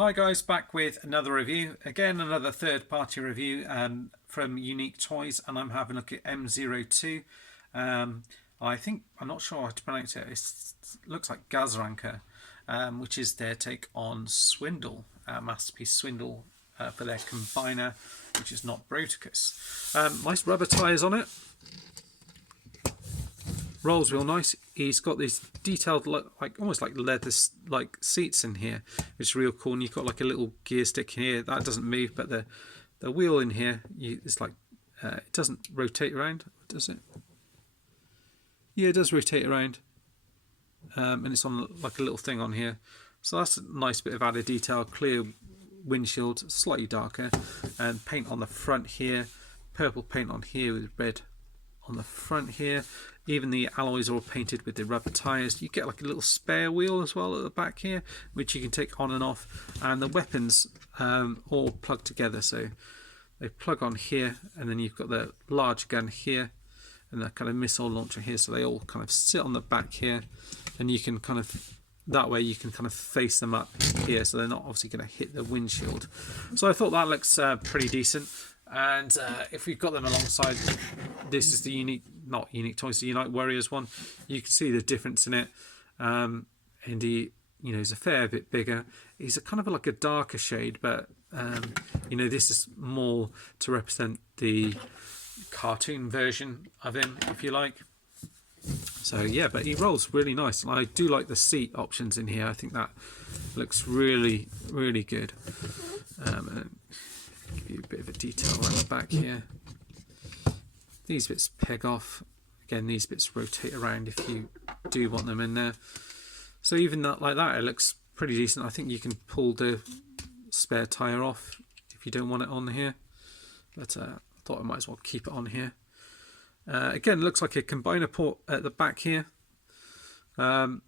Hi guys, back with another review. Again, another third-party review from Unique Toys, and I'm having a look at M02. I'm not sure how to pronounce it. It looks like GHAZ'RANKA, which is their take on Swindle, Masterpiece Swindle for their Combiner, which is not Bruticus. Nice rubber tyres on it. Rolls real nice. He's got these detailed, like almost like leather like seats in here, which is real cool. And you've got like a little gear stick in here that doesn't move, but the wheel in here is like it doesn't rotate around, does it? Yeah, it does rotate around, and it's on like a little thing on here. So that's a nice bit of added detail. Clear windshield, slightly darker, and paint on the front here. Purple paint on here with red on the front here. Even the alloys are all painted with the rubber tyres. You get like a little spare wheel as well at the back here, which you can take on and off. And the weapons all plugged together, so they plug on here, and then you've got the large gun here and the kind of missile launcher here, so they all kind of sit on the back here, and you can kind of, that way you can kind of face them up here, so they're not obviously going to hit the windshield. So I thought that looks pretty decent. And if we've got them alongside, this is the not Unique Toys, the Unite Warriors one. You can see the difference in it. And he's a fair bit bigger. He's a kind of like a darker shade, but this is more to represent the cartoon version of him, if you like. So yeah, but he rolls really nice, and I do like the seat options in here. I think that looks really, really good. And give you a bit of a detail around the back here. These bits peg off. Again, these bits rotate around if you do want them in there. So even that, like that, it looks pretty decent. I think you can pull the spare tyre off if you don't want it on here. But I thought I might as well keep it on here. Again, it looks like a combiner port at the back here. So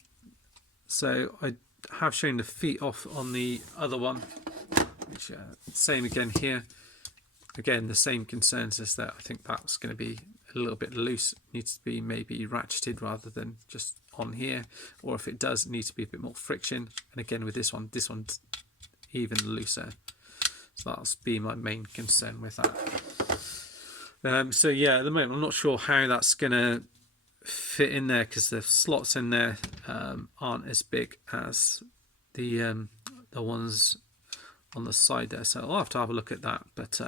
I have shown the feet off on the other one. Which, same again here. Again, the same concerns as that. I think that's going to be a little bit loose. It needs to be maybe ratcheted rather than just on here. Or if it does, it needs to be a bit more friction. And again, with this one's even looser. So that'll be my main concern with that. So yeah, at the moment, I'm not sure how that's going to fit in there, because the slots in there aren't as big as the ones on the side there, so I'll have to have a look at that, but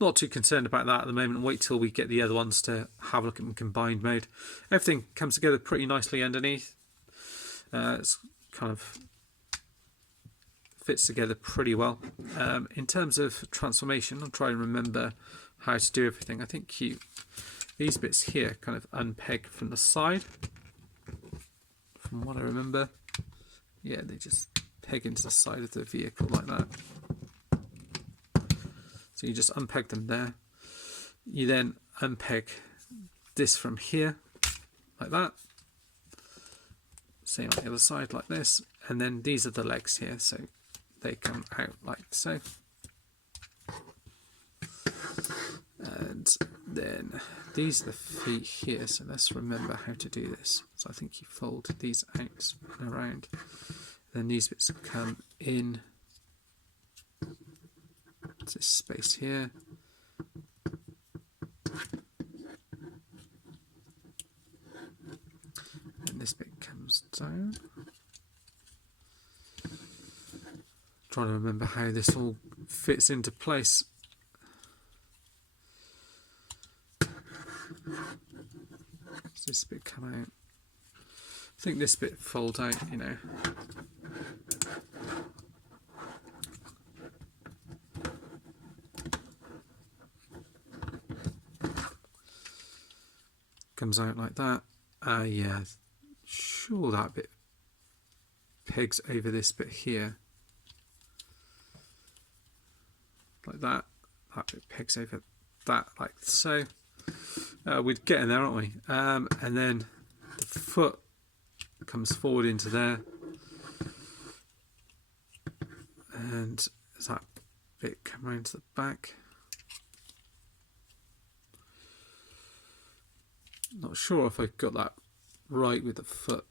not too concerned about that at the moment. Wait till we get the other ones to have a look at in combined mode. Everything comes together pretty nicely underneath. It's kind of fits together pretty well. In terms of transformation, I'll try and remember how to do everything. I think these bits here kind of unpeg from the side, from what I remember. Yeah, they just peg into the side of the vehicle like that. So you just unpeg them there. You then unpeg this from here like that. Same on the other side like this. And then these are the legs here, so they come out like so. And then these are the feet here, so let's remember how to do this. So I think you fold these out and around. Then these bits come in this space here. And this bit comes down. Trying to remember how this all fits into place. Does this bit come out? I think this bit folds out, Comes out like that. Yeah, sure that bit pegs over this bit here. Like that. That bit pegs over that like so. We're getting there, aren't we? And then the foot comes forward into there. And does that bit come around to the back? Not sure if I got that right with the foot.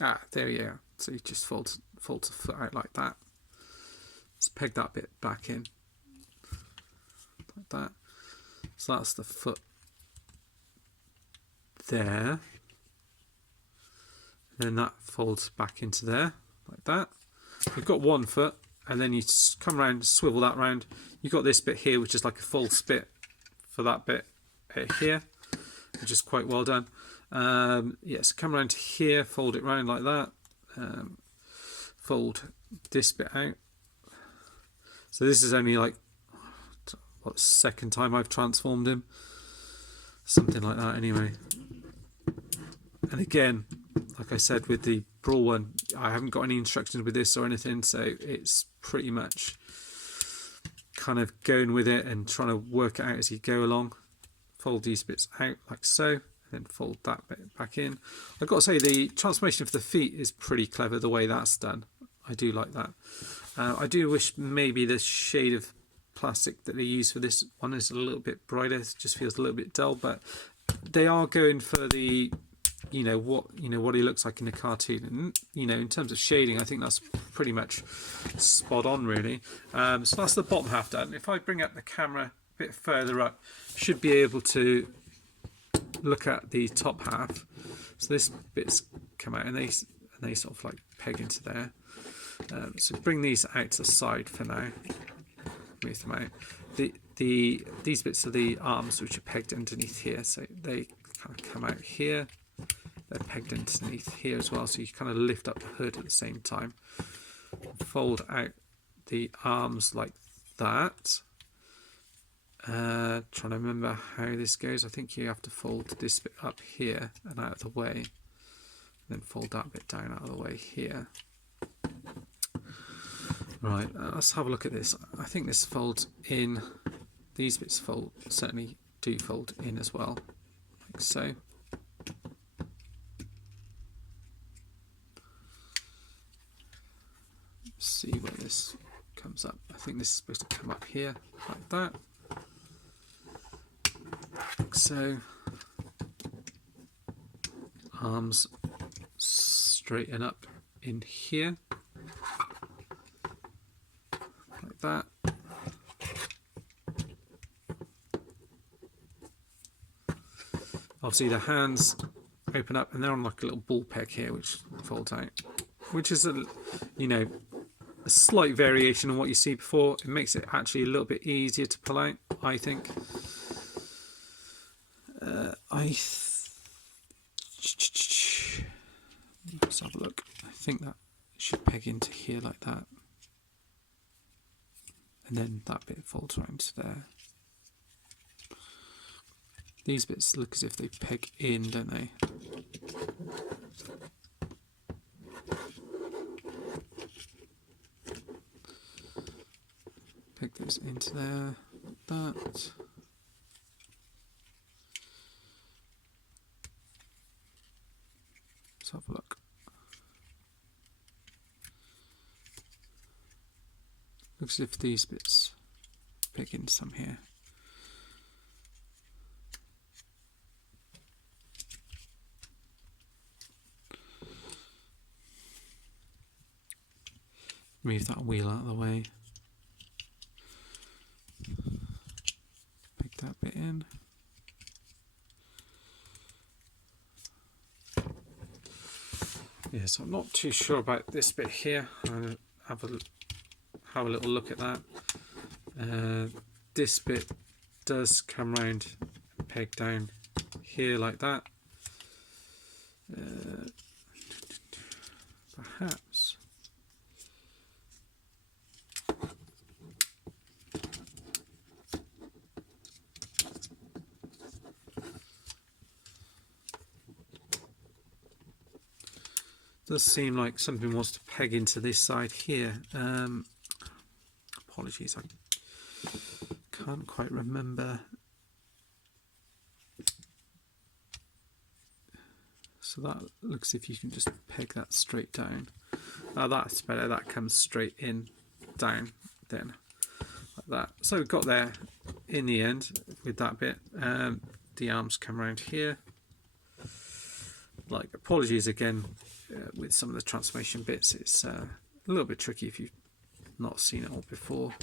There you go. So you just fold the foot out like that. Let's peg that bit back in like that. So that's the foot there. Then that folds back into there like that. You've got one foot, and then you come around, swivel that round. You've got this bit here, which is like a false bit for that bit here, which is quite well done. Yeah, so come around to here, fold it round like that. Fold this bit out. So this is only like what, second time I've transformed him, something like that anyway. And again, like I said with the Brawl one, I haven't got any instructions with this or anything, so it's pretty much kind of going with it and trying to work it out as you go along. Fold these bits out like so, and then fold that bit back in. I've got to say the transformation of the feet is pretty clever the way that's done. I do like that. I do wish maybe the shade of plastic that they use for this one is a little bit brighter. It just feels a little bit dull, but they are going for the what he looks like in the cartoon, and in terms of shading, I think that's pretty much spot on really. So that's the bottom half done. If I bring up the camera a bit further up, should be able to look at the top half. So this bit's come out, and they sort of like peg into there. So bring these out to the side for now. Move them out. These bits are the arms which are pegged underneath here, so they kind of come out here. They're pegged underneath here as well, so you kind of lift up the hood at the same time. Fold out the arms like that. Trying to remember how this goes. I think you have to fold this bit up here and out of the way, and then fold that bit down out of the way here. Right, let's have a look at this. I think this folds in. These bits certainly do fold in as well, like so. See where this comes up. I think this is supposed to come up here like that, like so. Arms straighten up in here like that. Obviously the hands open up, and they're on like a little ball peg here which folds out, which is a slight variation on what you see before. It makes it actually a little bit easier to pull out, I think. Let's have a look. I think that should peg into here like that, and then that bit folds around to there. These bits look as if they peg in, don't they? Peg those into there, like that. Let's have a look. Looks as if these bits peg in some here. Move that wheel out of the way. Pick that bit in. Yeah, so I'm not too sure about this bit here. I'll have a little look at that. This bit does come round and peg down here like that. Perhaps. Does seem like something wants to peg into this side here. Apologies, I can't quite remember. So that looks if you can just peg that straight down. Oh, that's better. That comes straight in, down, then like that. So we've got there in the end with that bit. The arms come around here. Like, apologies again with some of the transformation bits, it's a little bit tricky if you've not seen it all before.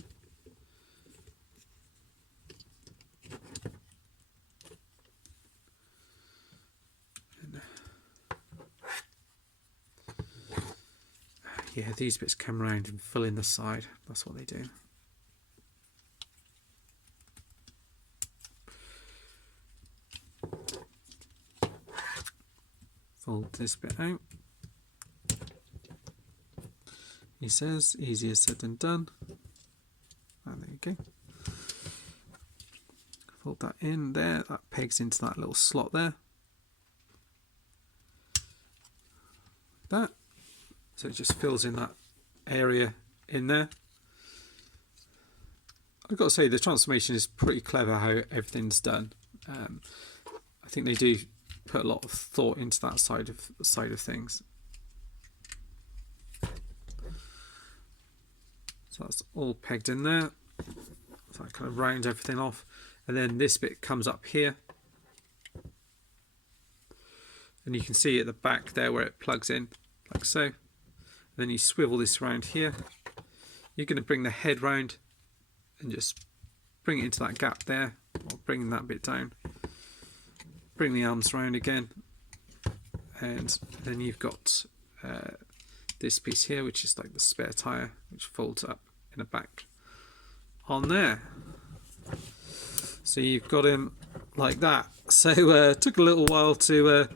Yeah, these bits come around and fill in the side. That's what they do. Fold this bit out. He says, easier said than done. And there you go. Fold that in there. That pegs into that little slot there. Like that. So it just fills in that area in there. I've got to say the transformation is pretty clever how everything's done. I think they do put a lot of thought into that side of things. So that's all pegged in there. So I kind of round everything off, and then this bit comes up here, and you can see at the back there where it plugs in, like so. Then you swivel this around here. You're going to bring the head round and just bring it into that gap there, or bring that bit down. Bring the arms round again, and then you've got this piece here, which is like the spare tyre, which folds up in the back on there. So you've got him like that. So it took a little while to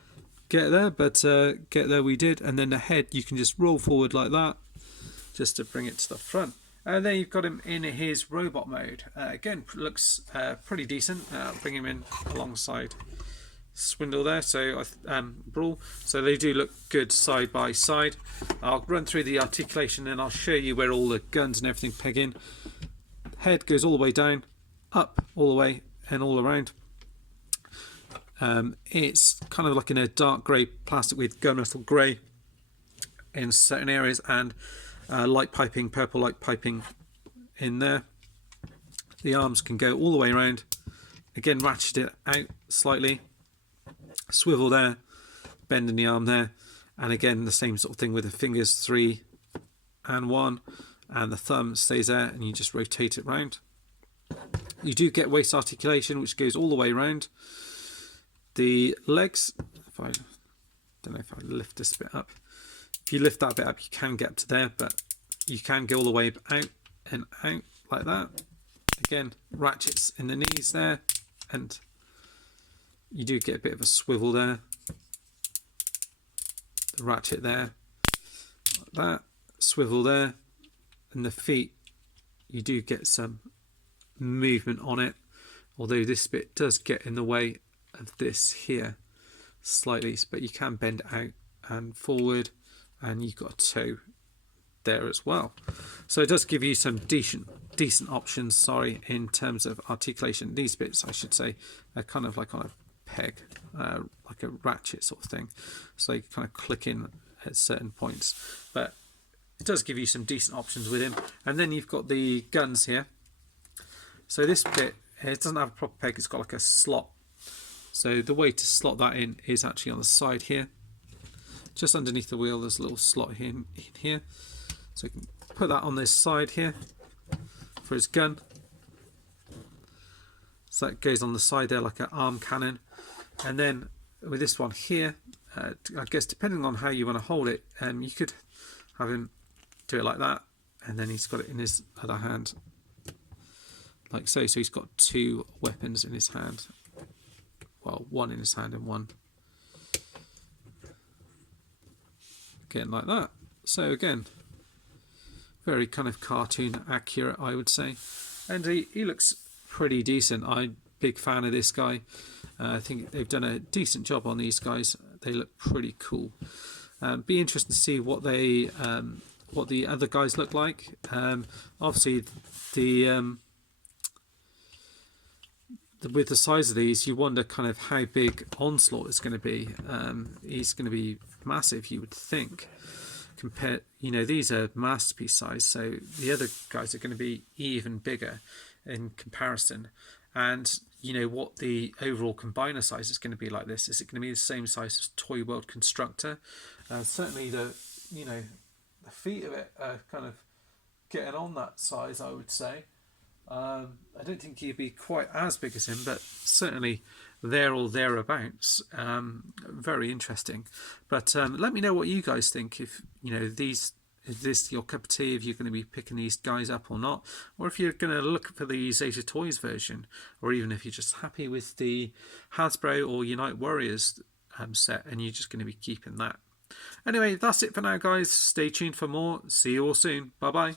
get there, but get there we did. And then the head you can just roll forward like that, just to bring it to the front. And then you've got him in his robot mode. Again, looks pretty decent. Bring him in alongside Swindle there, so Brawl. So they do look good side by side. I'll run through the articulation and I'll show you where all the guns and everything peg in. Head goes all the way down, up all the way and all around. It's kind of like in a dark grey plastic with gunmetal grey in certain areas, and light piping, purple light piping in there. The arms can go all the way around. Again, ratchet it out slightly. Swivel there, bend in the arm there, and again the same sort of thing with the fingers 3 and 1, and the thumb stays there, and you just rotate it round. You do get waist articulation, which goes all the way around. The legs, if I don't know if I lift this bit up, if you lift that bit up you can get up to there, but you can go all the way out and out like that. Again, ratchets in the knees there, and you do get a bit of a swivel there, the ratchet there, like that, swivel there, and the feet, you do get some movement on it, although this bit does get in the way of this here slightly, but you can bend it out and forward, and you've got a toe there as well. So it does give you some decent options, sorry, in terms of articulation. These bits, I should say, are kind of like on a peg, like a ratchet sort of thing, so you kind of click in at certain points, but it does give you some decent options with him. And then you've got the guns here. So this bit, it doesn't have a proper peg, it's got like a slot. So the way to slot that in is actually on the side here, just underneath the wheel. There's a little slot in here, so you can put that on this side here for his gun. So that goes on the side there like an arm cannon. And then with this one here, I guess depending on how you want to hold it, you could have him do it like that, and then he's got it in his other hand like so. So he's got 2 weapons in his hand, well, one in his hand and one again like that. So again, very kind of cartoon accurate, I would say, and he looks pretty decent. I'm a big fan of this guy. I think they've done a decent job on these guys. They look pretty cool. Be interesting to see what they what the other guys look like. Obviously with the size of these, you wonder kind of how big Onslaught is going to be. He's going to be massive, you would think. Compared, you know, these are masterpiece size, so the other guys are going to be even bigger in comparison. And you know, what the overall combiner size is going to be like this. Is it going to be the same size as Toy World Constructor? Certainly the, you know, the feet of it are kind of getting on that size, I would say. I don't think he'd be quite as big as him, but certainly there or thereabouts. Very interesting. But let me know what you guys think. If you know these, is this your cup of tea? If you're going to be picking these guys up or not, or if you're going to look for the Zeta Toys version, or even if you're just happy with the Hasbro or Unite Warriors set, and you're just going to be keeping that. Anyway, that's it for now, guys. Stay tuned for more. See you all soon. Bye bye.